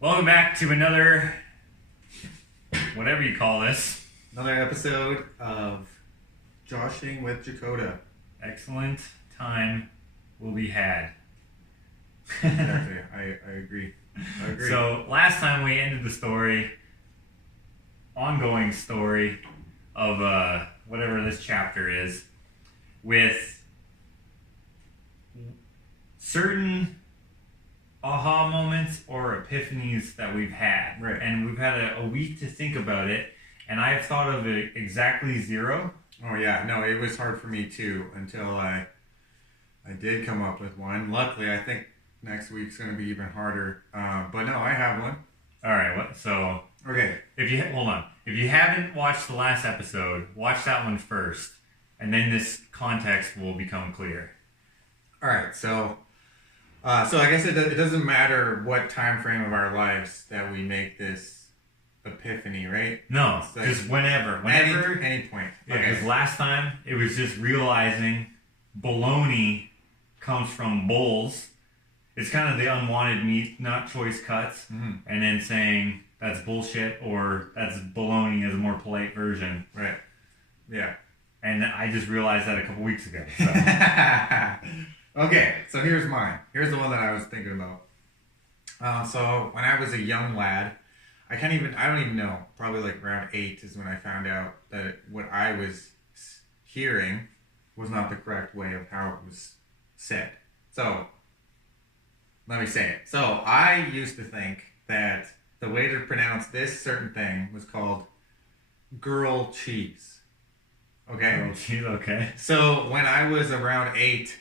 Welcome back to another, whatever you call this. Another episode of Joshing with Jakota. Excellent time will be had. Exactly. I agree. So last time we ended the story, ongoing story of whatever this chapter is, with certain aha moments or epiphanies that we've had. Right. And we've had a week to think about it, and I've thought of it exactly 0. Oh yeah, no, it was hard for me too until I did come up with one. Luckily, I think next week's going to be even harder. But no, I have one. All right, so Okay. if you haven't watched the last episode, watch that one first, and then this context will become clear. All right. So I guess it doesn't matter what time frame of our lives that we make this epiphany, right? No, It's like just whenever. any point. Yeah, because last time it was just realizing bologna comes from bowls. It's kind of the unwanted meat, not choice cuts, Mhm. and then saying that's bullshit or that's bologna is a more polite version. Right. Yeah. And I just realized that a couple weeks ago. So. Okay, so here's mine. Here's the one that I was thinking about. So when I was a young lad, I don't even know, probably like around 8 is when I found out that what I was hearing was not the correct way of how it was said. So, let me say it. So, I used to think that the way to pronounce this certain thing was called girl cheese. Okay? Oh, geez, okay. So, when I was around 8,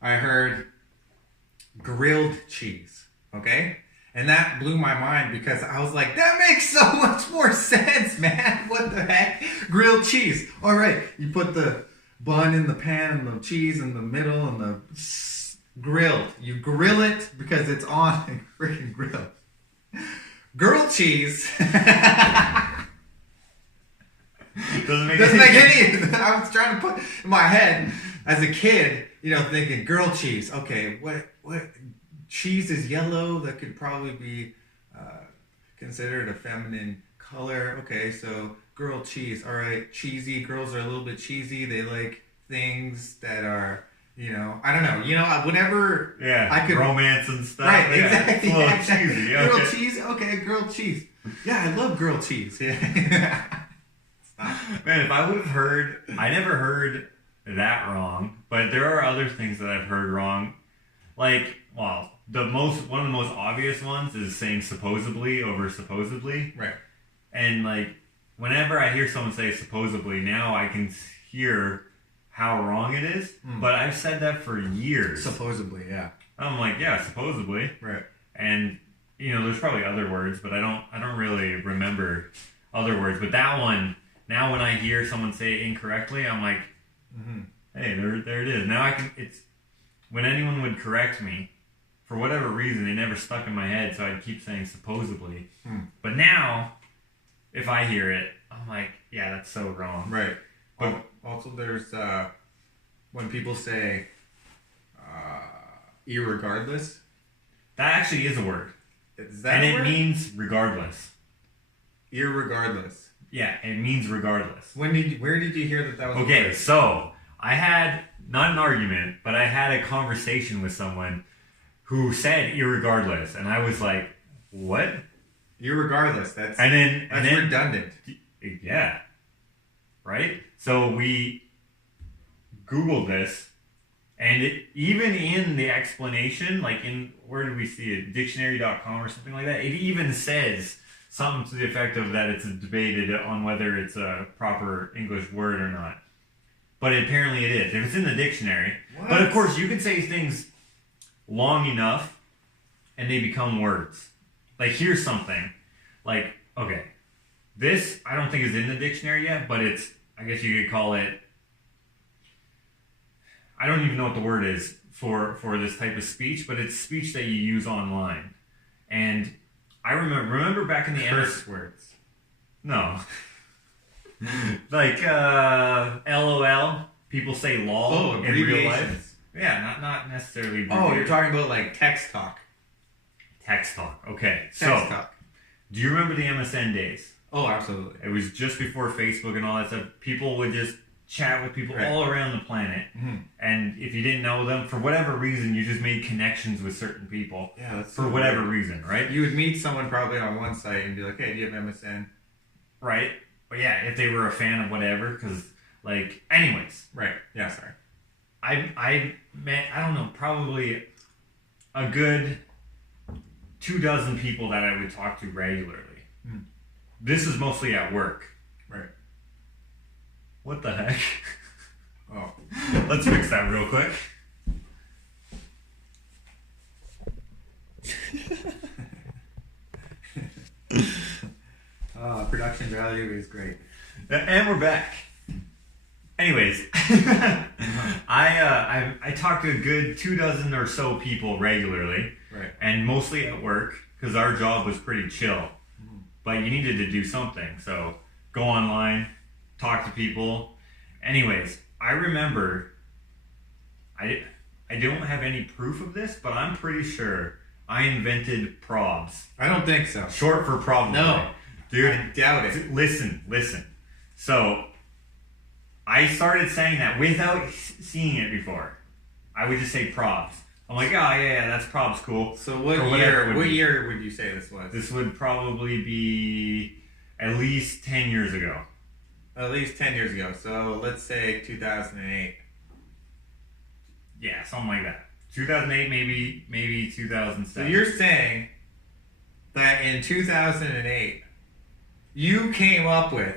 I heard grilled cheese, okay? And that blew my mind because I was like, that makes so much more sense, man. What the heck? Grilled cheese. All right, you put the bun in the pan and the cheese in the middle and the grilled. You grill it because it's on a freaking grill. Grilled cheese. Doesn't make any. I was trying to put in my head as a kid, thinking grilled cheese. Okay, what cheese is yellow? That could probably be considered a feminine color. Okay, so grilled cheese. All right, cheesy. Girls are a little bit cheesy. They like things that are, I don't know. Whenever I could romance and stuff. Right, Yeah, exactly. it's a little cheesy. Okay. Grilled cheese. Okay, grilled cheese. Yeah, I love grilled cheese. Yeah. Man, if I would have heard, I never heard that wrong, but there are other things that I've heard wrong. Like, well, one of the most obvious ones is saying supposedly over supposedly. Right. And like, whenever I hear someone say supposedly, now I can hear how wrong it is. But I've said that for years. Supposedly, yeah. I'm like, yeah, supposedly. Right. And there's probably other words, but I don't really remember other words. But that one, now when I hear someone say it incorrectly, I'm like, hey, there it is. Now it's when anyone would correct me, for whatever reason, it never stuck in my head, so I'd keep saying supposedly. But now, if I hear it, I'm like, yeah, that's so wrong. Right. But also, there's when people say irregardless. that actually is a word. Is that and a it word? means regardless. Irregardless. Yeah, it means regardless. Where did you hear that was a Okay, word? so I had, not an argument, but I had a conversation with someone who said irregardless, and I was like, what? Irregardless. That's That's redundant. Yeah. Right? So we Googled this, and even in the explanation, like where did we see it? Dictionary.com or something like that, it even says something to the effect of that it's debated on whether it's a proper English word or not. But apparently it is. If it's in the dictionary. What? But of course, you can say things long enough and they become words. Like, here's something. Like, okay, this I don't think is in the dictionary yet, but it's, I guess you could call it, I don't even know what the word is for this type of speech, but it's speech that you use online. And I remember back in the Curse words. No. Like LOL, people say lol in real life. Yeah, not necessarily. Oh, you're talking about like text talk. Text talk. Okay, so Text talk. do you remember the MSN days? Oh, absolutely. It was just before Facebook and all that stuff. People would just chat with people all around the planet. Mm-hmm. And if you didn't know them, for whatever reason, you just made connections with certain people. Yeah, that's for whatever reason, right? You would meet someone probably on one site and be like, hey, do you have MSN? Right. But yeah, if they were a fan of whatever, because, like, anyways. Right. Yeah, sorry. I met, I don't know, probably a good 24 people that I would talk to regularly. Mm. This is mostly at work. Right. What the heck? Oh. Let's fix that real quick. Production value is great. And we're back. Anyways, I talk to a good 24 or so people regularly, right? And mostly at work because our job was pretty chill. Mm-hmm. But you needed to do something, so go online, talk to people. Anyways, I remember I don't have any proof of this, but I'm pretty sure I invented probs. I don't think so. Short for probably. No, dude, I doubt it. Listen. So I started saying that without seeing it before. I would just say probs. I'm like, oh yeah, that's probs, cool. So what year would you say this was? This would probably be at least 10 years ago. At least 10 years ago. So let's say 2008. Yeah, something like that. 2008, maybe 2007. So you're saying that in 2008, you came up with,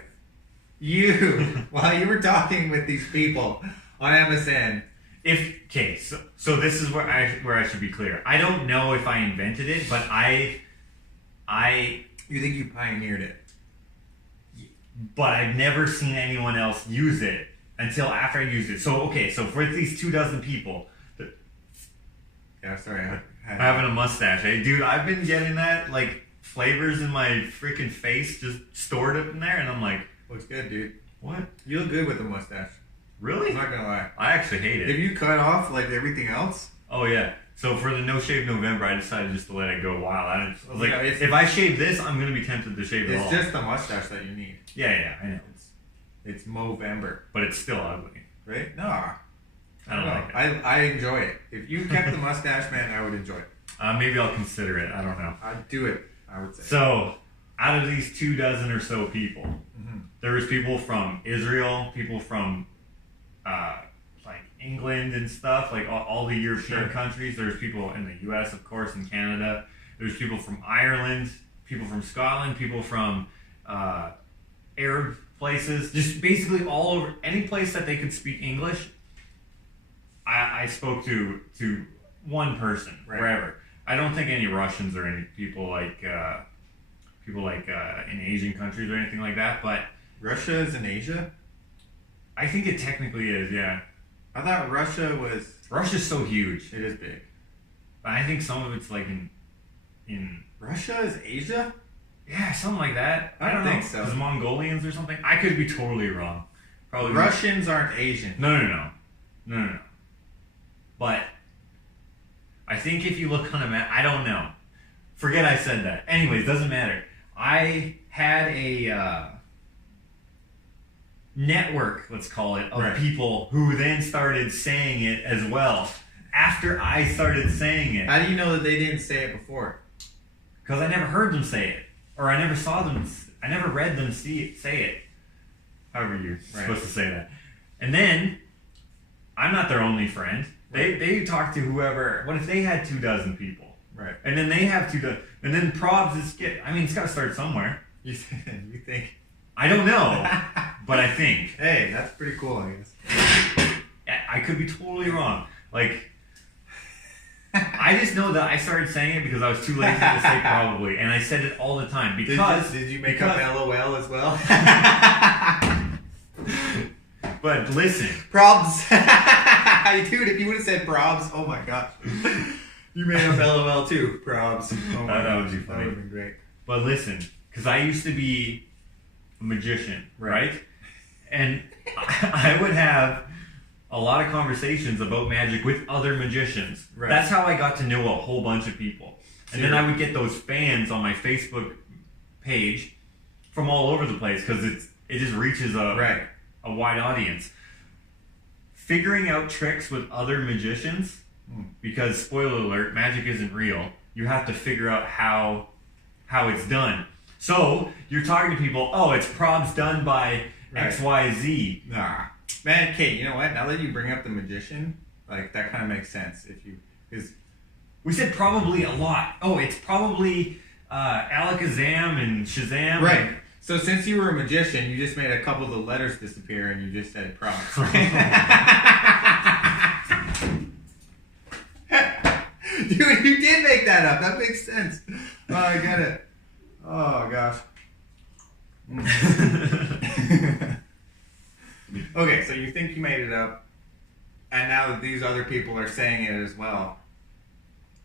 while you were talking with these people on MSN. So this is where I should be clear. I don't know if I invented it, but I You think you pioneered it? But I've never seen anyone else use it until after I used it. So for these 24 people. Yeah, sorry. Having a mustache, hey dude, I've been getting that like flavors in my freaking face just stored up in there, and I'm like, looks good, dude. What? You look good with a mustache. Really? I'm not gonna lie. I actually hate it. If you cut off like everything else. Oh yeah. So for the No Shave November, I decided just to let it go wild. I was like, if I shave this, I'm gonna be tempted to shave it all. It's just the mustache that you need. Yeah, I know. It's Movember. But it's still ugly. Right? No. I don't like it. I enjoy it. If you kept the mustache, man, I would enjoy it. Maybe I'll consider it. I don't know. I'd do it, I would say. So, out of these 24 or so people, mm-hmm. there was people from Israel, people from like England and stuff, like all the European countries. There's people in the U.S., of course, and Canada. There's people from Ireland, people from Scotland, people from Arab places, just basically all over, any place that they could speak English. I spoke to one person, wherever. I don't think any Russians or any people like in Asian countries or anything like that, but Russia is in Asia? I think it technically is, yeah. I thought Russia's so huge. It is big. But I think some of it's like in Russia is Asia? Yeah, something like that. I don't think so. Is Mongolians or something? I could be totally wrong. Probably Russians aren't Asian. No. But I think if you look on a map, I don't know. Forget I said that. Anyways, doesn't matter. I had a network, let's call it, of people who then started saying it as well. After I started saying it. How do you know that they didn't say it before? Because I never heard them say it. Or I never saw them, I never read them say it. However you're supposed to say that. And then, I'm not their only friend. They talk to whoever. What if they had 24 people? Right. And then they have 24. And then probs it's got to start somewhere. You think? I don't know, but I think. Hey, that's pretty cool, I guess. I could be totally wrong. Like, I just know that I started saying it because I was too lazy to say probably, and I said it all the time because. Did you make up LOL as well? But listen, probs. Dude, if you would have said probs, oh my gosh. You made up LOL too, probs. Oh my that would be funny. That would have been great. But listen, because I used to be a magician, right? And I would have a lot of conversations about magic with other magicians. Right. That's how I got to know a whole bunch of people. And then I would get those fans on my Facebook page from all over the place because it just reaches a wide audience. Figuring out tricks with other magicians, because spoiler alert, magic isn't real. You have to figure out how it's done. So you're talking to people. Oh, it's probs done by XYZ. Nah, man. Kate, you know what? Now that you bring up the magician, like that kind of makes sense. Because we said probably a lot. Oh, it's probably Alakazam and Shazam. Right. So since you were a magician, you just made a couple of the letters disappear and you just said props. Dude, you did make that up. That makes sense. Oh, I get it. Oh, gosh. Okay, so you think you made it up, and now that these other people are saying it as well.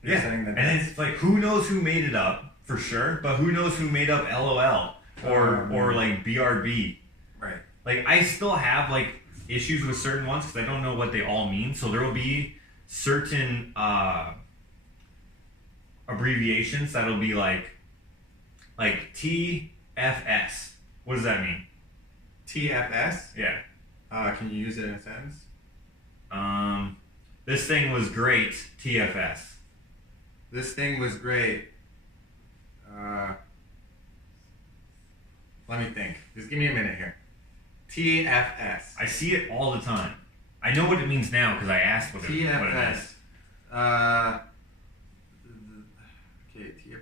Yeah, and it's like, who knows who made it up, for sure, but who knows who made up LOL or like BRB. Right. Like, I still have, like, issues with certain ones because I don't know what they all mean, so there will be certain abbreviations that'll be like TFS. What does that mean? TFS? Yeah. Can you use it in a sentence? This thing was great, TFS. This thing was great. Let me think. Just give me a minute here. TFS. I see it all the time. I know what it means now because I asked what it is.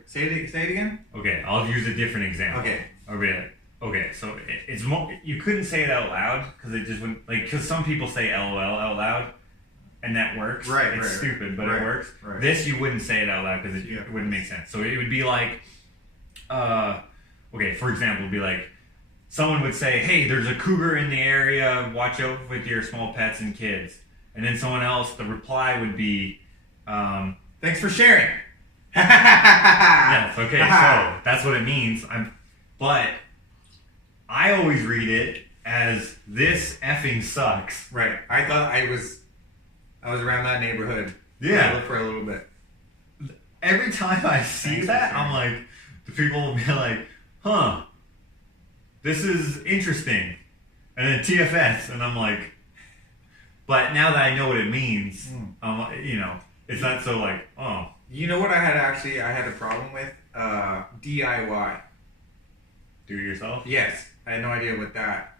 Okay, say it again? Okay, I'll use a different example. Okay. Okay, so it's more, you couldn't say it out loud because it just wouldn't, like, because some people say LOL out loud and that works. Right, it's stupid, but it works. Right. This you wouldn't say it out loud because it wouldn't make sense. So it would be like, okay, for example, it'd be like, someone would say, hey, there's a cougar in the area, watch out with your small pets and kids. And then someone else, the reply would be, thanks for sharing. Yes, okay, so that's what it means. But I always read it as this effing sucks. Right. I thought I was around that neighborhood. Yeah. For a little bit. Every time I see that, I'm like, the people will be like, huh, this is interesting. And then TFS, and I'm like, but now that I know what it means, it's not so like, oh. You know what I had a problem with? DIY. Do it yourself? Yes. I had no idea what that.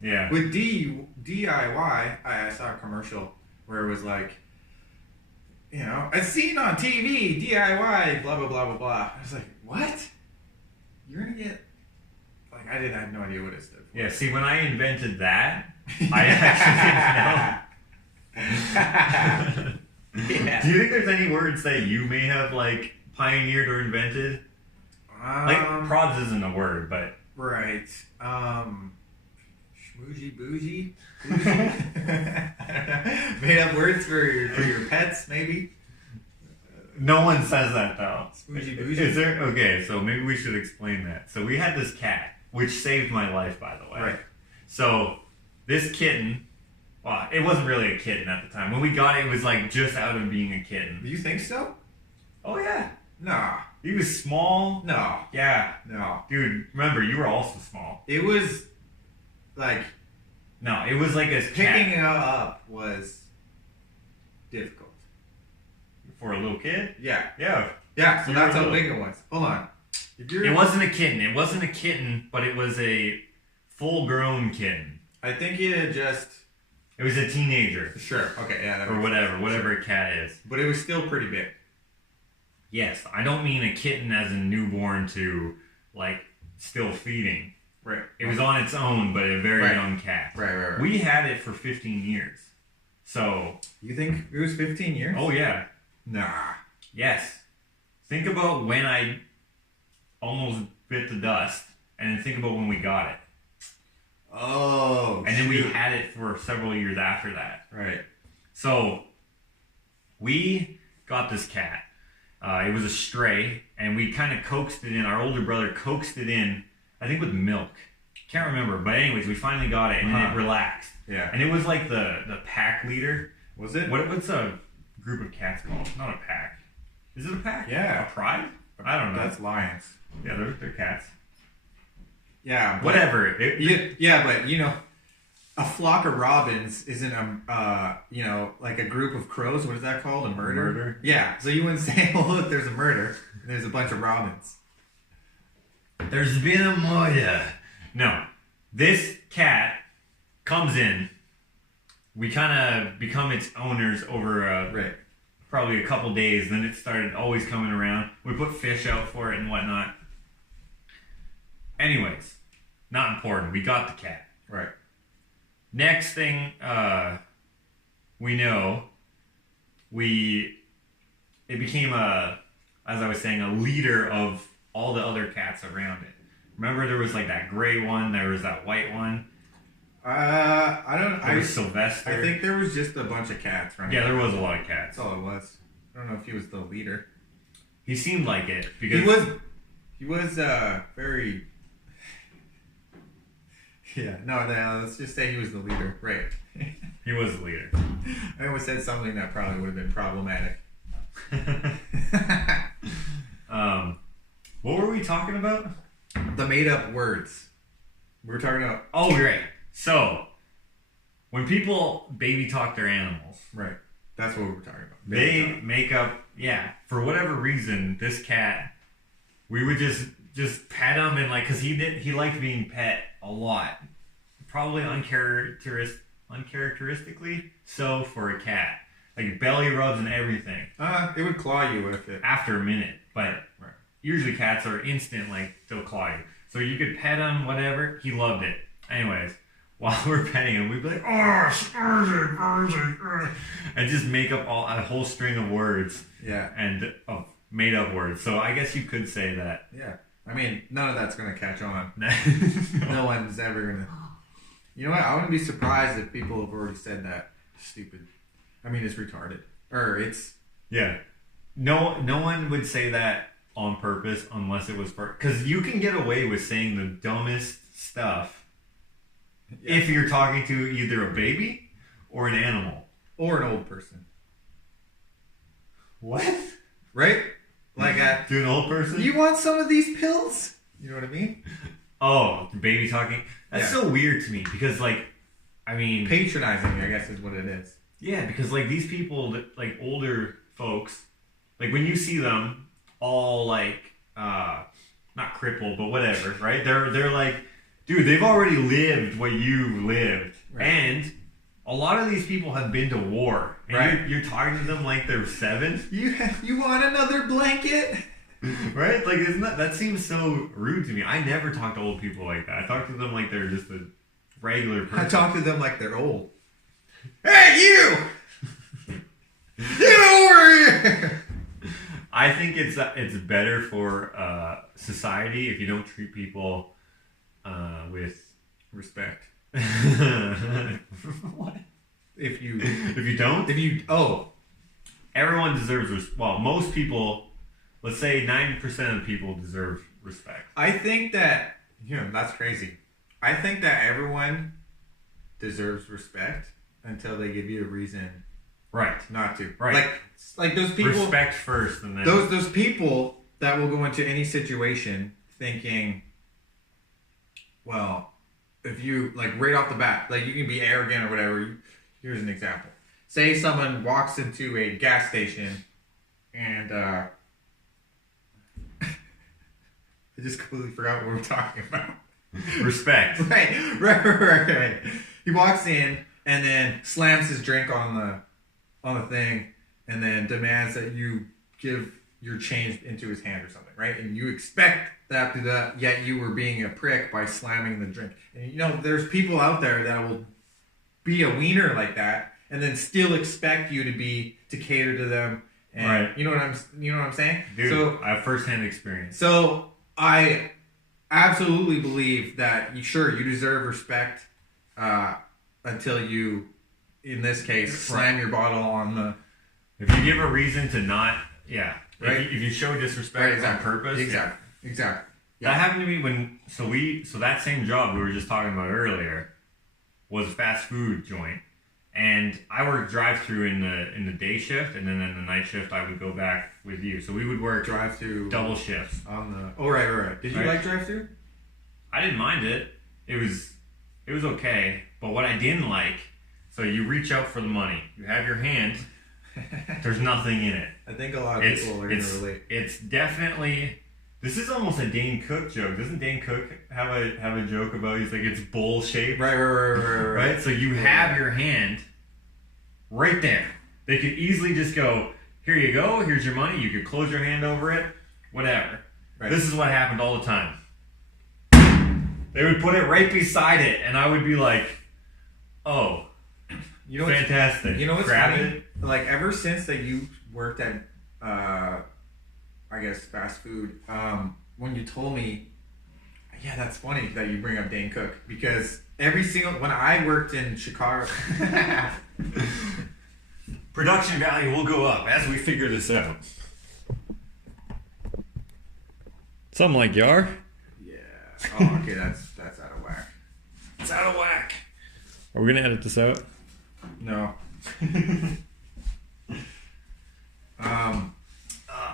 Yeah. With DIY, I saw a commercial where it was like, a scene on TV, DIY, blah, blah, blah, blah, blah. I was like, what? You're going to get... Like, I had no idea what it stood for. Yeah, see, when I invented that, I actually didn't know. Yeah. Do you think there's any words that you may have, like, pioneered or invented? Like, prods isn't a word, but... Right. Schmoozy bougie? Made up words for your pets, maybe? No one says that, though. Schmoozy bougie? Is there? Okay, so maybe we should explain that. So we had this cat, which saved my life, by the way. Right. So this kitten... Well, it wasn't really a kitten at the time. When we got it, it was like just out of being a kitten. Do you think so? Oh, yeah. Nah. He was small. No. Yeah. No. Dude, remember, you were also small. It was like... No, it was like a picking it up was difficult. For a little kid? Yeah. Yeah. Yeah, so that's how big it was. Hold on. It wasn't a kitten. It wasn't a kitten, but it was a full-grown kitten. I think it just... It was a teenager. Sure. Okay, yeah. Or whatever a cat is. But it was still pretty big. Yes, I don't mean a kitten as a newborn to, like, still feeding. Right. It was on its own, but a very young cat. Right. We had it for 15 years. So... You think it was 15 years? Oh, yeah. Nah. Yes. Think about when I almost bit the dust, and then think about when we got it. Oh, and then we had it for several years after that. Right. So, we got this cat. It was a stray, and we kind of coaxed it in. Our older brother coaxed it in, I think with milk. Can't remember, but anyways, we finally got it, and then it relaxed. Yeah. And it was like the pack leader. Was it? What's a group of cats called? Not a pack. Is it a pack? Yeah. A pride? I don't know. That's lions. Yeah, they're cats. Yeah. Whatever. But you know, a flock of robins isn't like a group of crows. What is that called? A murder? Yeah. So you wouldn't say, oh, look, there's a murder. And there's a bunch of robins. There's been a murder. No. This cat comes in. We kind of become its owners over probably a couple days. Then it started always coming around. We put fish out for it and whatnot. Anyways, not important. We got the cat. Right. Next thing we know, it became as I was saying, a leader of all the other cats around it. Remember there was like that gray one, there was that white one. There was Sylvester. I think there was just a bunch of cats running. Yeah, there was a lot of cats. That's all it was. I don't know if he was the leader. He seemed like it because he was very. Yeah, no, let's just say he was the leader. Right. He was the leader. I almost said something that probably would have been problematic. What were we talking about? The made-up words. We were talking about... Oh, right. So, when people baby talk their animals... Right. That's what we were talking about. They make up... Yeah. For whatever reason, this cat, we would just pet him and like... Because he liked being pet a lot. Probably uncharacteristically so for a cat. Like belly rubs and everything. It would claw you with it. After a minute. But usually cats are instant, like they'll claw you. So you could pet him, whatever. He loved it. Anyways, while we're petting him, we'd be like, oh, and just make up a whole string of words. Yeah. And of made up words. So I guess you could say that. Yeah. I mean, none of that's going to catch on. No one's ever going to. You know what? I wouldn't be surprised if people have already said that. Stupid. I mean, it's retarded. Or it's... Yeah. No one would say that on purpose unless it was for... Because you can get away with saying the dumbest stuff if you're talking to either a baby or an animal. Or an old person. What? Right? Like to an old person? You want some of these pills? You know what I mean? Oh, baby talking? That's so weird to me because, like, I mean... Patronizing, I guess, is what it is. Yeah, because, like, these people, like, older folks, like, when you see them all, like, not crippled, but whatever, right? They're like, dude, they've already lived what you lived. Right. And a lot of these people have been to war. And you're talking to them like they're 7. You want another blanket? Right? Like, isn't that seems so rude to me. I never talk to old people like that. I talk to them like they're just a regular person. I talk to them like they're old. Hey, you! Get over here! I think it's better for society if you don't treat people with respect. What? If you don't? Everyone deserves most people, let's say 90% of people deserve respect. I think that, that's crazy. I think that everyone deserves respect until they give you a reason not to. Right. Like those people... Respect first and then... Those people that will go into any situation thinking, well, if you, like, right off the bat, like, you can be arrogant or whatever. Here's an example. Say someone walks into a gas station and, I just completely forgot what we were talking about. Respect. Right. He walks in and then slams his drink on the thing and then demands that you give your change into his hand or something, right? And you expect that to that, yet you were being a prick by slamming the drink. And there's people out there that will be a wiener like that and then still expect you to cater to them. And right. You know what I'm saying? Dude, so I have firsthand experience. So I absolutely believe that you deserve respect until you, in this case, slam your bottle on the... If you give a reason to not... Yeah. Right? If you show disrespect on purpose... Exactly. Yeah. That happened to me when... So that same job we were just talking about earlier was a fast food joint. And I worked drive-through in the day shift, and then in the night shift I would go back with you. So we would work drive-through double shifts. On the right. Did you like drive-through? I didn't mind it. It was okay. But what I didn't like, so you reach out for the money. You have your hand. There's nothing in it. I think a lot of people are going to relate. It's definitely. This is almost a Dane Cook joke. Doesn't Dane Cook have a joke about he's like it's bowl shaped? Right. So you have your hand right there. They could easily just go, here you go, here's your money. You could close your hand over it, whatever. Right. This is what happened all the time. They would put it right beside it, and I would be like, oh, fantastic. You know what's funny? Like ever since that you worked at I guess fast food, when you told me, yeah, that's funny that you bring up Dane Cook, because when I worked in Chicago, production value will go up as we figure this out. Something like Yar? Yeah. Oh, okay, that's out of whack. It's out of whack. Are we gonna edit this out? No.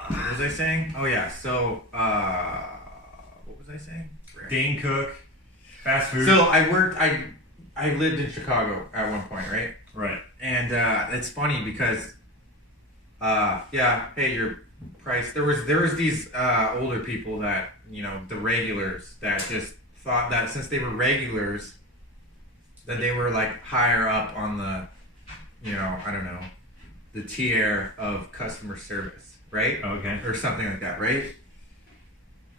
What was I saying? Oh yeah. So, what was I saying? Dane Cook, fast food. So I lived in Chicago at one point, right? Right. And it's funny because, hey, your price. There was these older people that, the regulars that just thought that since they were regulars, that they were like higher up on the, I don't know, the tier of customer service. Right? Okay. Or something like that, right?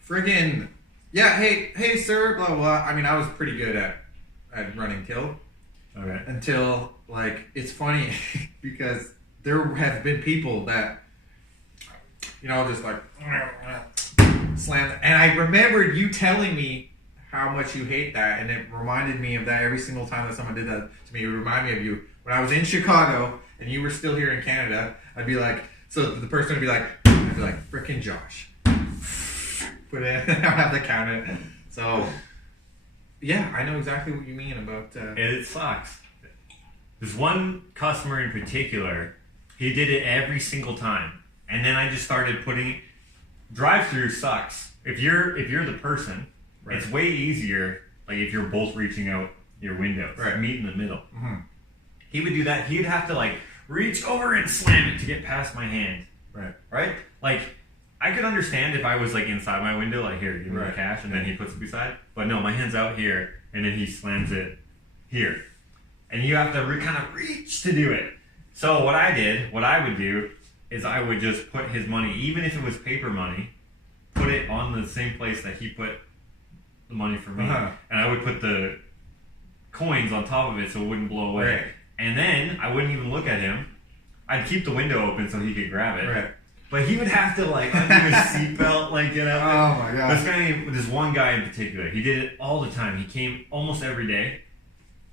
Friggin', yeah, hey, sir, blah, blah. I mean, I was pretty good at running till. Okay. Until, it's funny because there have been people that, just slam. And I remembered you telling me how much you hate that, and it reminded me of that every single time that someone did that to me. It would remind me of you. When I was in Chicago and you were still here in Canada, I'd be like, so the person would be like, I'd be like, frickin' Josh. Put it, I don't have to count it. So, yeah, I know exactly what you mean about... It sucks. There's one customer in particular, he did it every single time. And then I just started putting... Drive-through sucks. If you're the person, right. It's way easier, if you're both reaching out your windows. Right. Meet in the middle. Mm-hmm. He would do that. He'd have to, reach over and slam it to get past my hand. Right? I could understand if I was inside my window, here, give me the cash, and then he puts it beside. But no, my hand's out here, and then he slams it here. And you have to kind of reach to do it. So what I would do, is I would just put his money, even if it was paper money, put it on the same place that he put the money for me. Uh-huh. And I would put the coins on top of it so it wouldn't blow away. Right. And then I wouldn't even look at him. I'd keep the window open so he could grab it. Right. But he would have to undo his seatbelt, get out. Oh my god. This one guy in particular, he did it all the time. He came almost every day.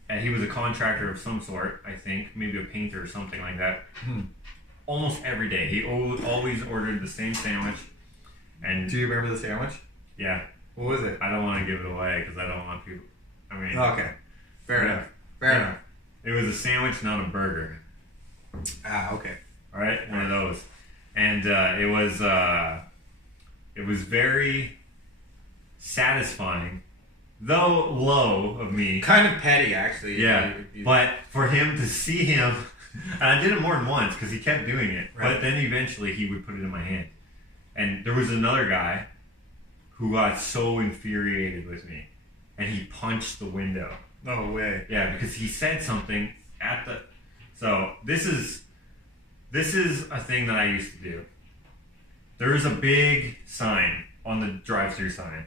And he was a contractor of some sort, I think, maybe a painter or something like that. Almost every day, he always ordered the same sandwich. And do you remember the sandwich? Yeah. What was it? I don't want to give it away because I don't want people. Okay. Fair enough. Fair enough. It was a sandwich, not a burger. Ah, okay. All right, one of those, and it was very satisfying, though low of me. Kind of petty, actually. Yeah, but for him to see him, and I did it more than once because he kept doing it. Right. But then eventually he would put it in my hand, and there was another guy who got so infuriated with me, and he punched the window. No way. Yeah, because he said something at the. So this is a thing that I used to do. There is a big sign on the drive-through sign.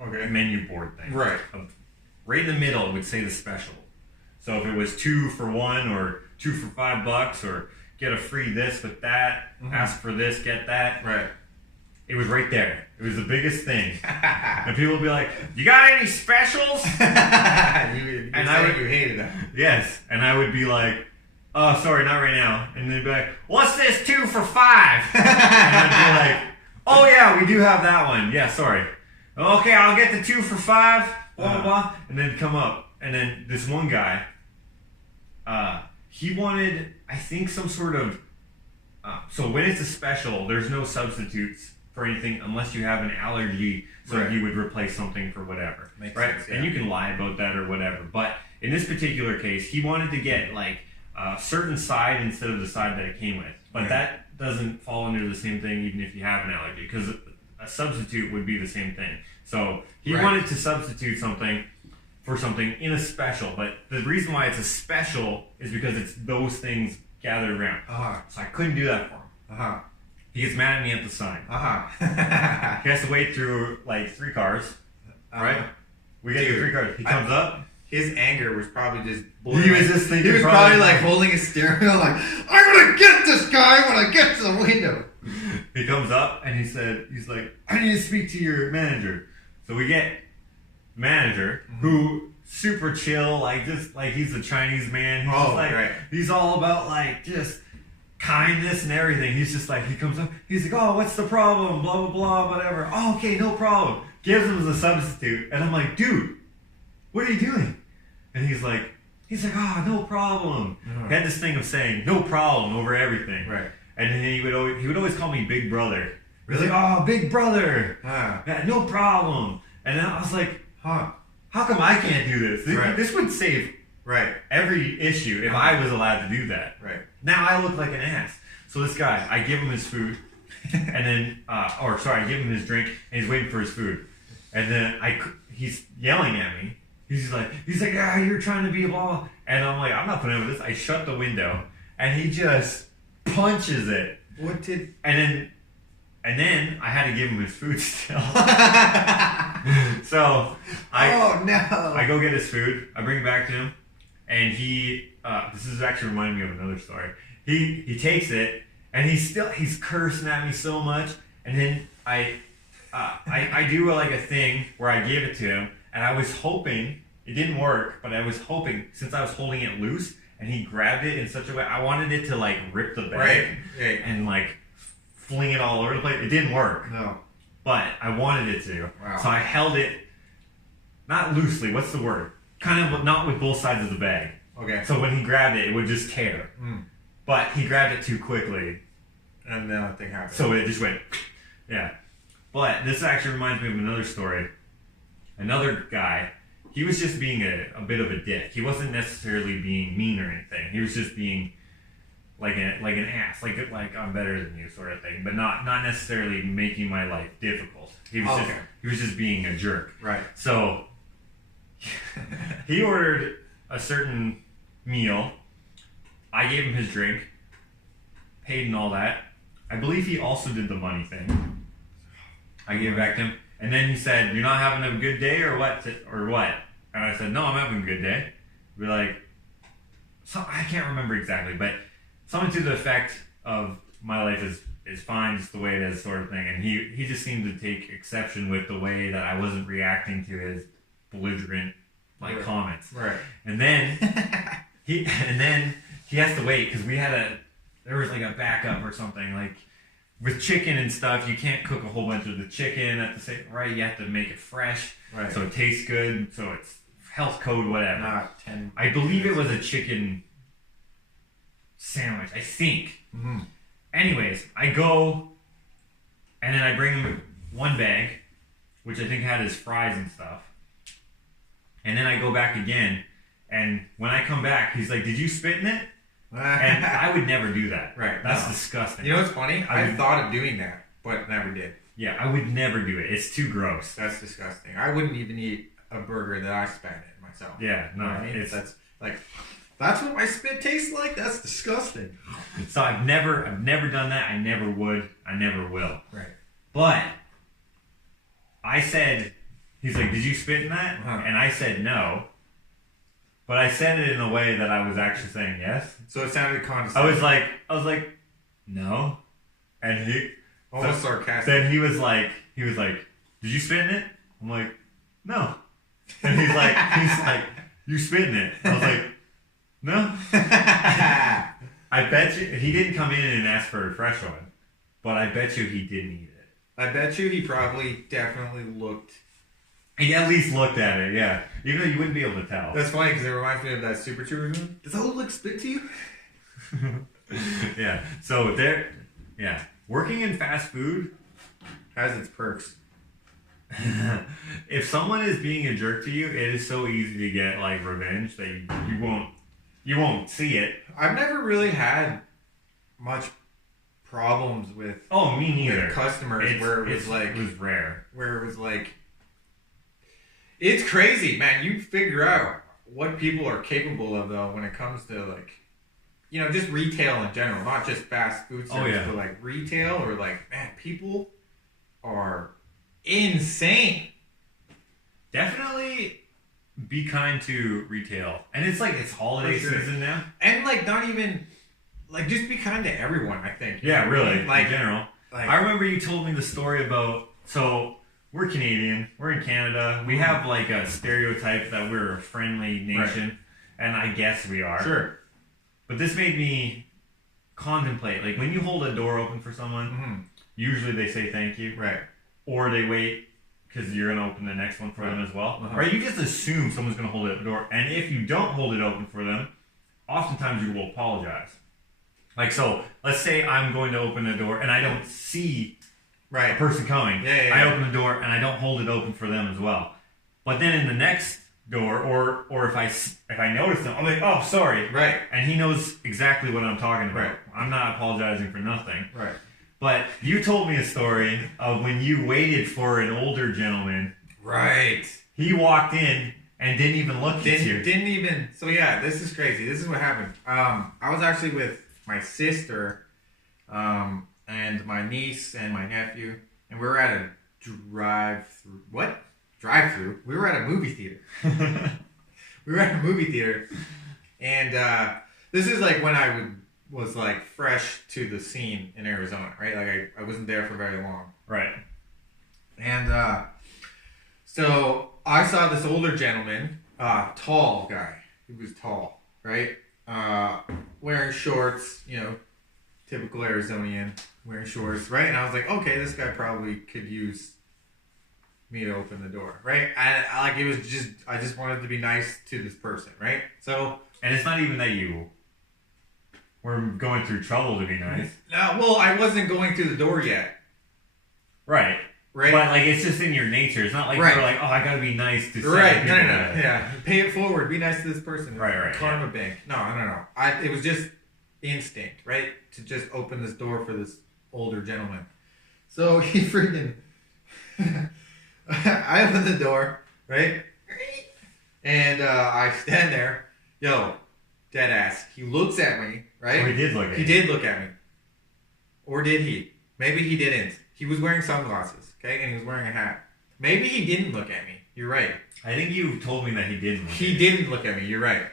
Okay. Menu board thing. Right. Right in the middle, it would say the special. So if it was 2 for $1 or 2 for $5 or get a free this with that, ask for this, get that. Right. It was right there. It was the biggest thing. And people would be like, you got any specials? You hated that. Yes. And I would be like, oh, sorry, not right now. And they'd be like, what's this 2 for $5? And I'd be like, oh yeah, we do have that one. Yeah, sorry. Okay, I'll get the 2 for $5, blah, blah, blah. And then come up. And then this one guy, he wanted, I think, some sort of. So when it's a special, there's no substitutes for anything unless you have an allergy. So Right. you would replace something for whatever, Makes right? sense, yeah. And you can lie about that or whatever. But in this particular case, he wanted to get like a certain side instead of the side that it came with. But Right. that doesn't fall under the same thing, even if you have an allergy, because a substitute would be the same thing. So he Right. wanted to substitute something for something in a special. But the reason why it's a special is because it's those things gathered around. So I couldn't do that for him. He gets mad at me at the sign. He has to wait through like 3 cars, right? We get to 3 cars. He comes up. His anger was probably just. He was just thinking. He was probably like holding a stereo, like, "I'm gonna get this guy when I get to the window." He comes up and he's like, "I need to speak to your manager." So we get manager who super chill, like just like he's a Chinese man. He's just like right. he's all about like just kindness and everything. He's just like, he comes up, he's like, "Oh, what's the problem? Blah blah blah, whatever." "Oh, okay, no problem." Gives him the substitute, and I'm like, "Dude, what are you doing?" And he's like, "Oh, no problem." He had this thing of saying "no problem" over everything, Right. And then he would always call me Big Brother. Really? He's like, "Oh, Big Brother, Ah. yeah, no problem." And then I was like, Huh. how come I can't do this? Right. This would save Right. every issue if I was allowed to do that. Right. Now I look like an ass. So this guy, I give him his food, and then, I give him his drink, and he's waiting for his food. And then he's yelling at me. He's like, "Yeah, you're trying to be a blah." And I'm like, "I'm not putting up with this." I shut the window, and he just punches it. What did? And then I had to give him his food still. So I go get his food. I bring it back to him, and he. This is actually reminding me of another story. He takes it, and he's cursing at me so much, and then I do like a thing where I give it to him, and I was hoping it didn't work, but I was hoping since I was holding it loose and he grabbed it in such a way, I wanted it to like rip the bag Right. and like fling it all over the place. It didn't work. No. But I wanted it to. Wow. So I held it, not loosely, what's the word? Kind of not with both sides of the bag. Okay. So when he grabbed it, it would just tear. But he grabbed it too quickly. And then nothing happened. So it just went, yeah. But this actually reminds me of another story. Another guy, he was just being a bit of a dick. He wasn't necessarily being mean or anything. He was just being like an ass, like I'm better than you sort of thing, but not necessarily making my life difficult. He was just being a jerk. Right. So he ordered a certain meal. I gave him his drink, paid and all that. I believe he also did the money thing. I gave it back to him, and then he said, "You're not having a good day, or what? Or what?" And I said, "No, I'm having a good day." We're like, so I can't remember exactly, but something to the effect of my life is fine just the way it is, sort of thing. And he just seemed to take exception with the way that I wasn't reacting to his belligerent comments. Right. And then he has to wait because there was like a backup or something, like with chicken and stuff. You can't cook a whole bunch of the chicken at the same right. You have to make it fresh, Right. so it tastes good. So it's health code, whatever. Not 10. I believe it was a chicken sandwich, I think. Mm-hmm. Anyways, I go, and then I bring him one bag, which I think had his fries and stuff. And then I go back again, and when I come back, he's like, "Did you spit in it?" And I would never do that. Right. That's disgusting. You know what's funny? I thought of doing that, but never did. Yeah, I would never do it. It's too gross. That's disgusting. I wouldn't even eat a burger that I spat in myself. Yeah, no, You know what I mean? That's what my spit tastes like? That's disgusting. So I've never done that. I never would. I never will. Right. But I said, he's like, "Did you spit in that?" Uh-huh. And I said no. But I said it in a way that I was actually saying yes. So it sounded condescending. I was like, "No." And he almost sarcastic. Then he was like, "Did you spit in it?" I'm like, "No." And he's like, "You spit in it?" I was like, "No." I bet you he didn't come in and ask for a fresh one, but I bet you he didn't eat it. I bet you he probably definitely looked He at least looked at it, yeah. Even though you wouldn't be able to tell. That's funny because it reminds me of that Super Troopers movie. Does that look spit to you? Yeah. So there, yeah. Working in fast food has its perks. If someone is being a jerk to you, it is so easy to get like revenge that you won't see it. I've never really had much problems with me neither. With customers where it was like it was rare. Where it was like it's crazy, man. You figure out what people are capable of though when it comes to like just retail in general, not just fast food service, but like retail or like man, people are insane. Definitely be kind to retail. And it's like it's holiday season now. And like not even like just be kind to everyone, I think. Yeah, really. Like in general. Like, I remember you told me the story about we're Canadian, we're in Canada, we have like a stereotype that we're a friendly nation, and I guess we are. Sure. But this made me contemplate, like when you hold a door open for someone, usually they say thank you. Right. Or they wait because you're going to open the next one for them as well. Or you just assume someone's going to hold the door. And if you don't hold it open for them, oftentimes you will apologize. Like, so, let's say I'm going to open the door and I don't see a person coming. I open the door and I don't hold it open for them as well. But then in the next door, or if I notice them, I'm like, oh, sorry. Right. And he knows exactly what I'm talking about. Right. I'm not apologizing for nothing. Right. But you told me a story of when you waited for an older gentleman. Right. He walked in and didn't even look at you. Didn't even. So yeah, this is crazy. This is what happened. I was actually with my sister, and my niece and my nephew, and we were at a drive-through. What? Drive-through? We were at a movie theater. And this is like when I was like fresh to the scene in Arizona, right? Like I wasn't there for very long. Right. And so I saw this older gentleman, tall guy. He was tall, right? Wearing shorts, typical Arizonian, wearing shorts, right? And I was like, okay, this guy probably could use me to open the door, right? I just wanted to be nice to this person, right? So. And it's not even that you were going through trouble to be nice. No, well, I wasn't going through the door yet. Right. Right. But like it's just in your nature. It's not like you're like, oh, I gotta be nice to right. No. Yeah. Pay it forward. Be nice to this person. Right. Karma bank. No. It was just instinct, right? To just open this door for this older gentleman. So he freaking I open the door, right? And I stand there. Yo, dead ass. He looks at me, right? Oh, he did look at you. He did look at me. Or did he? Maybe he didn't. He was wearing sunglasses, okay? And he was wearing a hat. Maybe he didn't look at me. You're right. I think you told me that he didn't. He didn't look at me. You're right.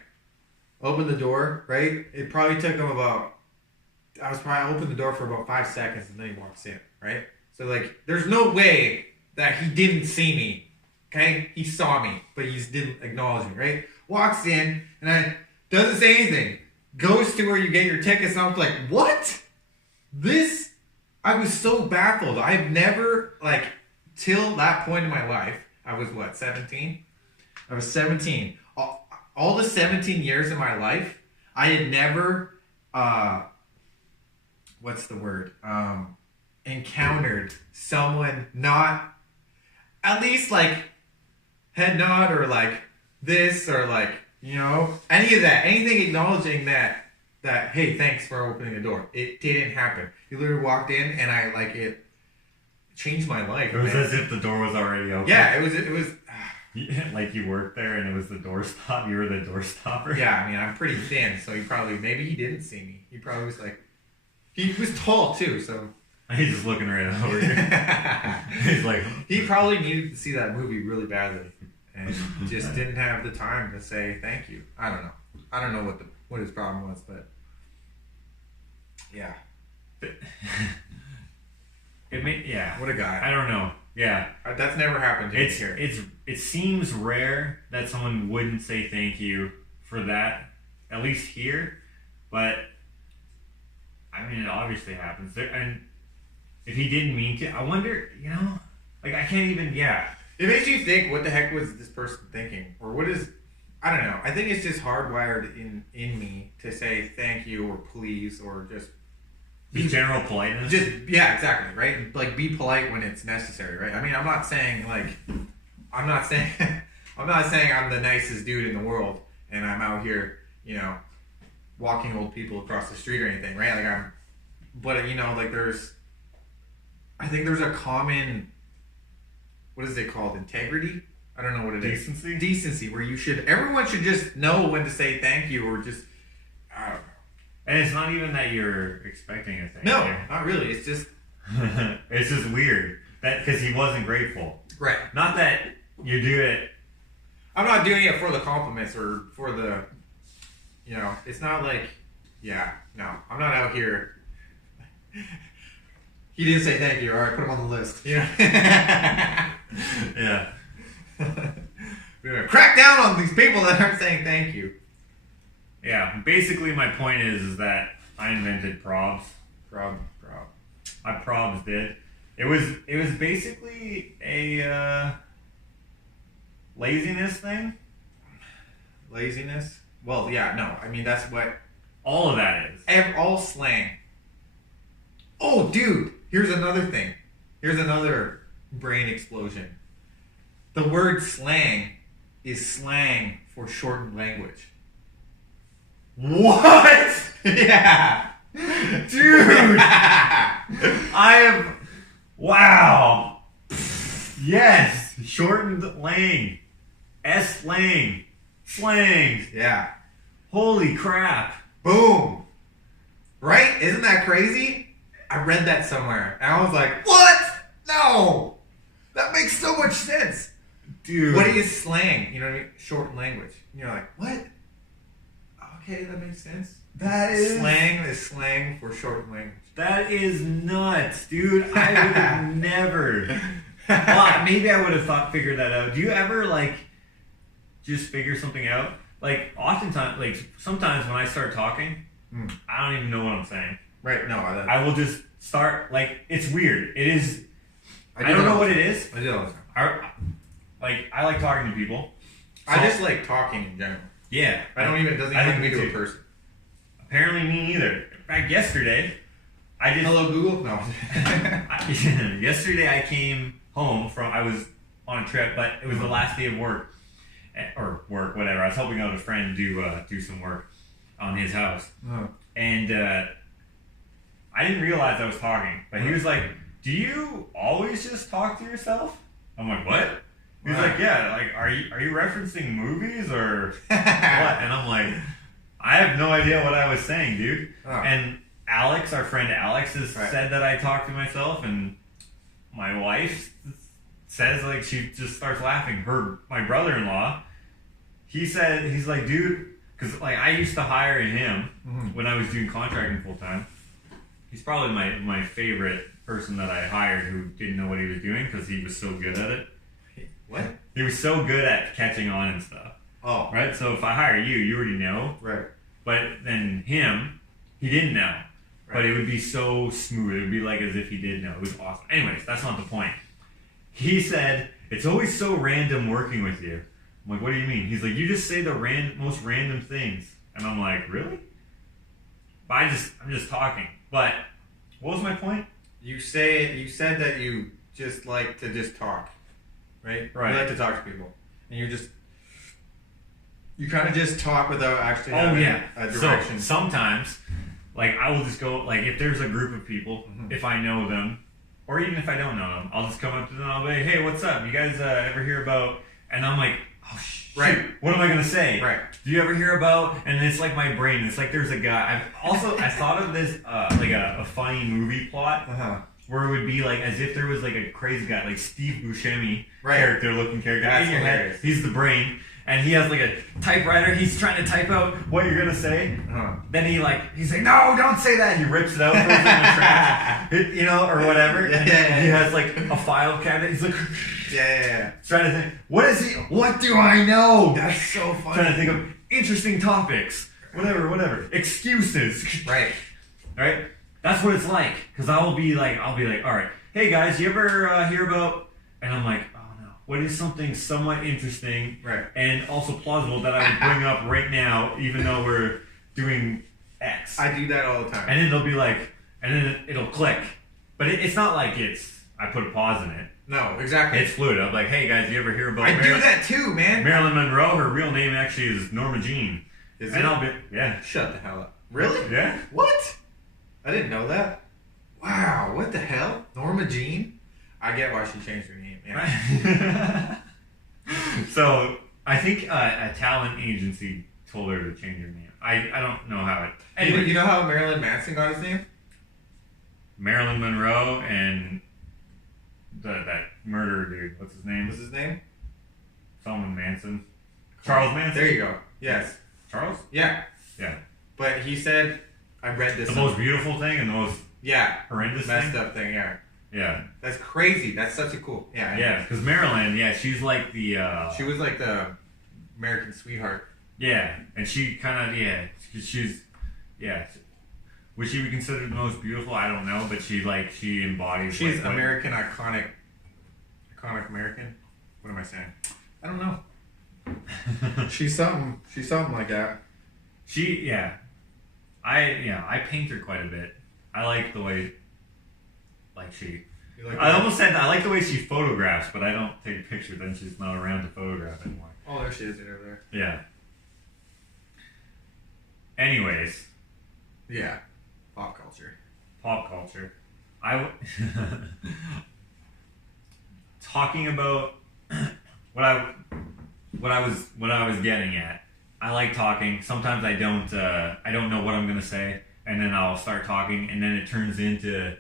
Opened the door, right? It probably took him I opened the door for about 5 seconds and then he walks in, right? So, like, there's no way that he didn't see me, okay? He saw me, but he just didn't acknowledge me, right? Walks in and doesn't say anything. Goes to where you get your tickets and I was like, what? I was so baffled. I've never, like, till that point in my life, I was, 17? I was 17. All the 17 years of my life, I had never, encountered someone not, at least, like, head nod or, like, this or, like, any of that. Anything acknowledging that, hey, thanks for opening the door. It didn't happen. He literally walked in and it changed my life. It was as if the door was already open. Yeah, it was like you worked there and it was the door stop. You were the door stopper. Yeah, I mean, I'm pretty thin, so maybe he didn't see me. He probably was like, he was tall too, so. He's just looking right over you. He's like. He probably needed to see that movie really badly and just didn't have the time to say thank you. I don't know. I don't know what his problem was, but yeah. What a guy. I don't know. Yeah. That's never happened to me here. It seems rare that someone wouldn't say thank you for that, at least here. But I mean, it obviously happens. And if he didn't mean to, I wonder. Like I can't even. Yeah. It makes you think, what the heck was this person thinking? Or what is... I don't know. I think it's just hardwired in me to say thank you or please or just... Be general politeness? Yeah, exactly, right? Like, be polite when it's necessary, right? I mean, I'm not saying I'm the nicest dude in the world and I'm out here, you know, walking old people across the street or anything, right? But, you know, like I think there's a common, what is it called? Integrity? I don't know what it is. Decency, where everyone should just know when to say thank you or just, I don't know. And it's not even that you're expecting a thank you. No, not really. It's just... it's just weird. Because he wasn't grateful. Right. Not that you do it... I'm not doing it for the compliments or for the... You know, it's not like... Yeah, no. I'm not out here... He didn't say thank you. All right, put him on the list. You know? Yeah. We're gonna crack down on these people that aren't saying thank you. Yeah, basically my point is that I invented probs. I probs did. It was basically a laziness thing. Laziness? Well, yeah, no. I mean, that's what... All of that is. All slang. Oh, dude! Here's another thing. Here's another brain explosion. The word slang is slang for shortened language. What? Yeah. Dude. Wow. Yes. Shortened lang. S-lang. Slangs. Yeah. Holy crap. Boom. Right? Isn't that crazy? I read that somewhere. And I was like, what? No. That makes so much sense. Dude. What is slang? You know what I mean? Shortened language. And you're like, what? Okay, that makes sense. That is... Slang is slang for shortened language. That is nuts, dude. I would have never... Well, maybe I would have figured that out. Do you ever, like, just figure something out? Like, oftentimes, like, sometimes when I start talking, I don't even know what I'm saying. Right, no. I will just start, like, it's weird. It is... I don't know what it is. I do all the time. I like talking to people. So, I just like talking in general. Yeah. It doesn't even have to be to a person. Apparently me either. In fact, yesterday, Hello, Google? No. Yesterday I came home I was on a trip, but it was the last day of work. Or work, whatever. I was helping out a friend do some work on his house. Oh. And I didn't realize I was talking. But he was like, do you always just talk to yourself? I'm like, what? He's like, yeah, like, are you referencing movies or what? And I'm like, I have no idea what I was saying, dude. Oh. And Alex, our friend Alex, has said that I talk to myself, and my wife says, like, she just starts laughing. My brother-in-law, he's like, dude, because, like, I used to hire him when I was doing contracting full-time. He's probably my favorite person that I hired who didn't know what he was doing because he was so good at it. What? He was so good at catching on and stuff. Oh. Right? So if I hire you, you already know. Right. But then him, he didn't know. Right. But it would be so smooth. It would be like as if he did know. It was awesome. Anyways, that's not the point. He said, it's always so random working with you. I'm like, what do you mean? He's like, you just say the most random things. And I'm like, really? But I'm just talking. But what was my point? You said that you just like to just talk. Right? You like to talk to people. And you kind of just talk without actually having a direction. So sometimes, like, I will just go, like, if there's a group of people, if I know them, or even if I don't know them, I'll just come up to them and I'll be like, hey, what's up? You guys ever hear about... And I'm like, oh, shit. Right. What am I going to say? Right. Do you ever hear about... And it's like my brain. It's like there's a guy... I thought of this, like, a funny movie plot. Where it would be like as if there was like a crazy guy, like Steve Buscemi character in your head. He's the brain, and he has like a typewriter. He's trying to type out what you're gonna say. Then he's like, no, don't say that. He rips it out, throws it in the trash, you know, or whatever. He has like a file cabinet. He's like, trying to think, what do I know? That's so funny. Trying to think of interesting topics, whatever, excuses. Right. That's what it's like, because I'll be like, all right, hey guys, you ever hear about? And I'm like, oh no, what is something somewhat interesting Right. and also plausible that I would bring up right now, even though we're doing X. I do that all the time. And then it'll be like, and then it'll click. But it's not like I put a pause in it. No, exactly. It's fluid. I'm like, hey guys, you ever hear about I do that too, man. Marilyn Monroe? Her real name actually is Norma Jean. Is and it? I'll be, yeah. Shut the hell up. Really? Yeah. What? I didn't know that. Wow, what the hell? Norma Jean? I get why she changed her name. Yeah. So, I think a talent agency told her to change her name. I don't know how it... Anyway, you know how Marilyn Manson got his name? Marilyn Monroe and that murderer dude. What's his name? What's his name? Solomon Manson. Charles Manson? There you go. Yes. Charles? Yeah. Yeah. But he said, I read this. The most beautiful thing and the most horrendous messed thing? up thing, yeah. Yeah. That's crazy. That's such a cool... Yeah. Yeah, because Marilyn, she's like the... she was like the American sweetheart. Yeah, and she kind of, she's... Yeah. Was she considered the most beautiful? I don't know, but she embodies... She's like, American iconic American? What am I saying? I don't know. She's something like that. I paint her quite a bit. I like the way, I almost said I like the way she photographs, but I don't take pictures, and she's not around to photograph anymore. Oh, there she is, over there. Yeah. Anyways. Yeah. Pop culture. Talking about what I was getting at. I like talking. Sometimes I don't know what I'm gonna say, and then I'll start talking, and then it turns into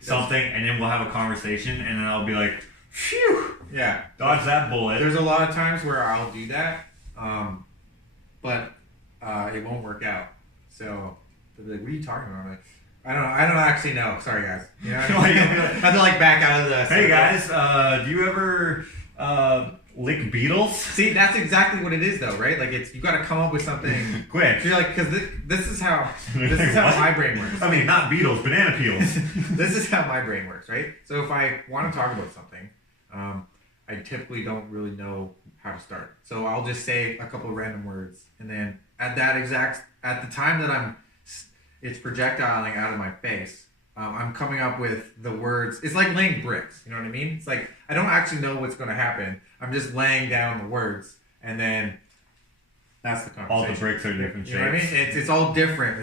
something, and then we'll have a conversation, and then I'll be like, phew, yeah, dodge that bullet. There's a lot of times where I'll do that, but it won't work out. So they'll be like, what are you talking about? I'm like, I don't actually know. Sorry, guys. You know, I have to back out of the... Hey, guys, do you ever lick Beatles? See, that's exactly what it is, though, right? Like, you got to come up with something quick. So you're like, because this is how my brain works. I mean, not Beatles, banana peels. This is how my brain works, right? So if I want to talk about something, I typically don't really know how to start. So I'll just say a couple of random words, and then at the time that it's projectiling out of my face, I'm coming up with the words. It's like laying bricks, you know what I mean? It's like, I don't actually know what's going to happen. I'm just laying down the words, and then that's the conversation. All the bricks are different shapes. You know what I mean? It's all different.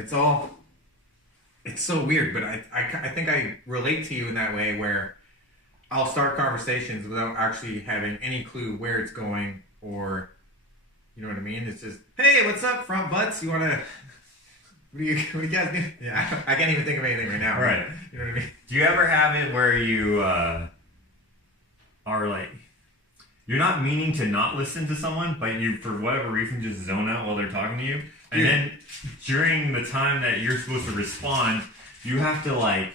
It's so weird, but I think I relate to you in that way where I'll start conversations without actually having any clue where it's going, or, you know what I mean? It's just, hey, what's up, front butts? You want to... What do you guys do? Yeah, I can't even think of anything right now. Right. You know what I mean? Do you ever have it where you are like, you're not meaning to not listen to someone, but you, for whatever reason, just zone out while they're talking to you? And then during the time that you're supposed to respond, you have to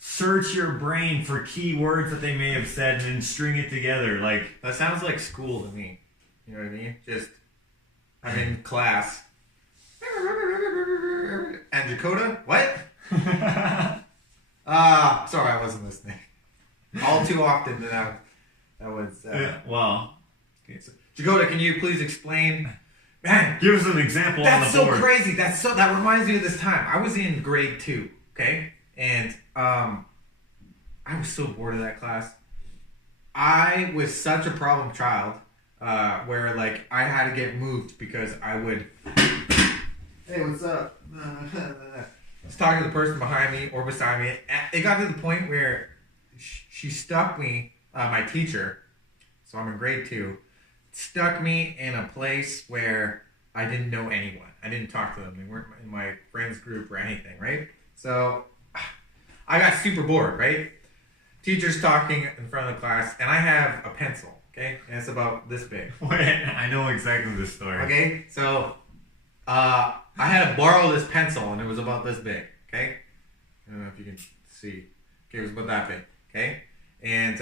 search your brain for key words that they may have said and then string it together. That sounds like school to me. You know what I mean? Just, I'm in class. And Jakota? What? Sorry, I wasn't listening. All too often that was... well... Okay, so, Jakota, can you please explain... Man, give us an example on the board. That's so crazy. That reminds me of this time. I was in grade 2, okay? And I was so bored of that class. I was such a problem child where, I had to get moved because I would... Hey, what's up? I was talking to the person behind me or beside me. It got to the point where she stuck me, my teacher, so I'm in grade 2, stuck me in a place where I didn't know anyone. I didn't talk to them. They weren't in my friends group or anything, right? So I got super bored, right? Teacher's talking in front of the class, and I have a pencil, okay? And it's about this big. Wait, I know exactly this story. Okay, so... I had to borrow this pencil, and it was about this big, okay? I don't know if you can see. Okay, it was about that big, okay? And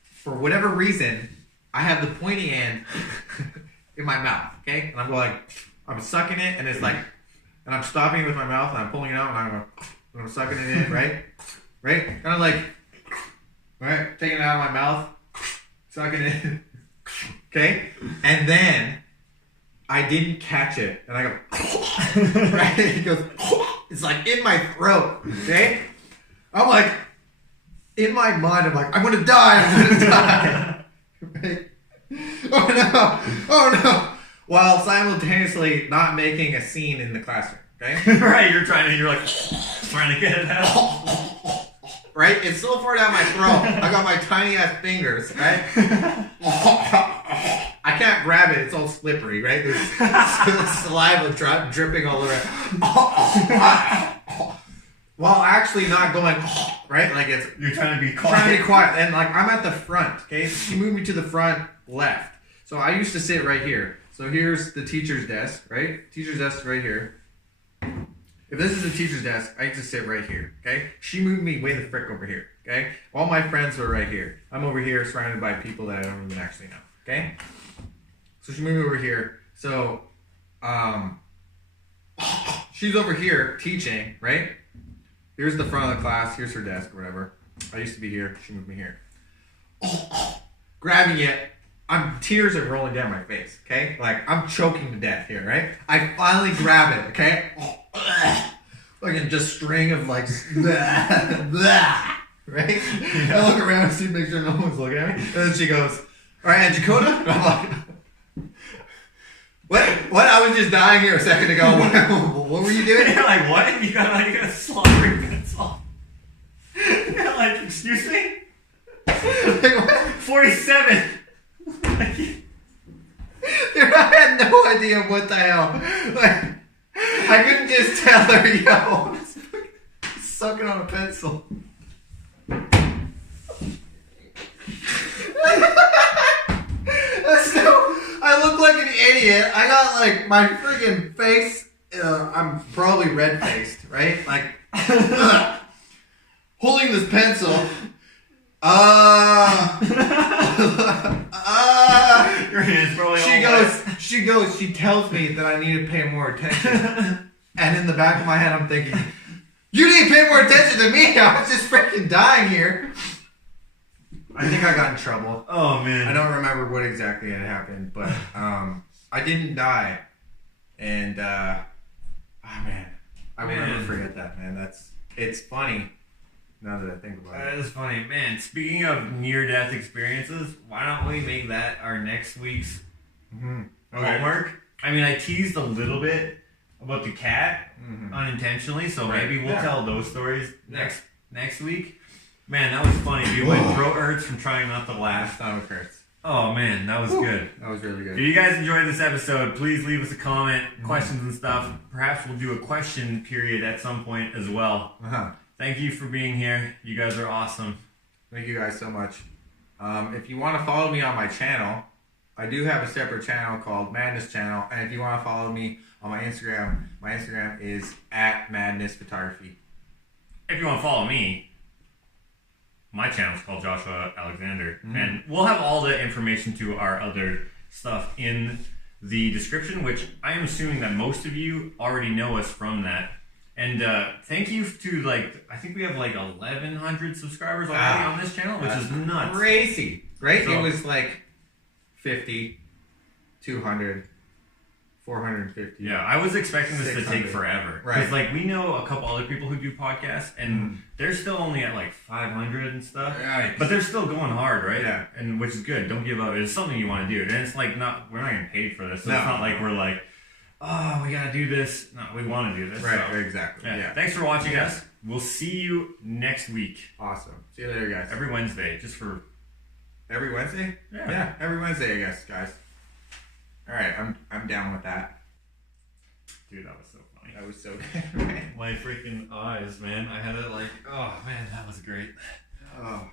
for whatever reason, I have the pointy end in my mouth, okay? And I'm sucking it, and it's and I'm stopping it with my mouth, and I'm pulling it out, and I'm sucking it in, right? Right? Kind of right? Taking it out of my mouth, sucking it in. Okay? And then I didn't catch it. And I go, right? It goes, it's like in my throat. Okay? I'm like, in my mind, I'm like, I'm going to die. I'm going to die. Right? Oh no. While simultaneously not making a scene in the classroom. Okay? Right, you're like trying to get it out. Right? It's so far down my throat. I got my tiny ass fingers, right? I can't grab it. It's all slippery, right? There's saliva dripping all over. While actually not going, right? Like it's... You're trying to be quiet. Trying to be quiet. And like I'm at the front, okay? She moved me to the front left. So I used to sit right here. So here's the teacher's desk, right? Teacher's desk right here. If this is the teacher's desk, I used to sit right here, okay? She moved me way the frick over here, okay? All my friends were right here. I'm over here surrounded by people that I don't even actually know, okay? So she moved me over here. So, she's over here teaching, right? Here's the front of the class. Here's her desk or whatever. I used to be here. She moved me here. Grabbing it. Tears are rolling down my face, okay? Like, I'm choking to death here, right? I finally grab it, okay? Like a just string of like, right? Yeah. I look around and see, make sure no one's looking at me. And then she goes, all right, and Jakota? And I'm like, what? I was just dying here a second ago. What were you doing? You're like, what? You got like a slaughtering pencil. You're like, excuse me? Like, what? 47. Dude, I had no idea what the hell. Like, I couldn't just tell her, yo, I'm sucking on a pencil. So, I look like an idiot. I got like my freaking face, I'm probably red-faced, right? Like, holding this pencil. Your hand's probably she tells me that I need to pay more attention. And in the back of my head, I'm thinking, you need to pay more attention to me. I was just freaking dying here. I think I got in trouble. Oh, man. I don't remember what exactly had happened, but I didn't die. And, man, I will never forget that, man. It's funny. Now that I think about it. That is funny. Man, speaking of near-death experiences, why don't we make that our next week's homework? I mean, I teased a little bit about the cat unintentionally, so maybe we'll tell those stories next week. Man, that was funny, dude. My throat hurts from trying not to laugh. Stomach hurts. Oh, man, that was good. That was really good. If you guys enjoyed this episode, please leave us a comment, questions and stuff. Perhaps we'll do a question period at some point as well. Thank you for being here. You guys are awesome. Thank you guys so much. If you want to follow me on my channel, I do have a separate channel called Madness Channel. And if you want to follow me on my Instagram is @MadnessPhotography. If you want to follow me, my channel is called Joshua Alexander. And we'll have all the information to our other stuff in the description, which I am assuming that most of you already know us from that. And thank you to I think we have 1,100 subscribers already on this channel, which is nuts. Crazy, right? So, it was 50, 200, 450. Yeah, I was expecting this to take forever. Right. Because we know a couple other people who do podcasts, and they're still only at 500 and stuff. Right. But they're still going hard, right? Yeah. And which is good. Don't give up. It's something you want to do. And it's we're not getting paid for this. So it's not like we're oh, we gotta do this. No, we want to do this. Right, so. Exactly. Yeah. Thanks for watching us. We'll see you next week. Awesome. See you later, guys. Every Wednesday, just for... Every Wednesday? Yeah. Every Wednesday, I guess, guys. All right, I'm down with that. Dude, that was so funny. That was so good. My freaking eyes, man. I had it oh, man, that was great. Oh, man.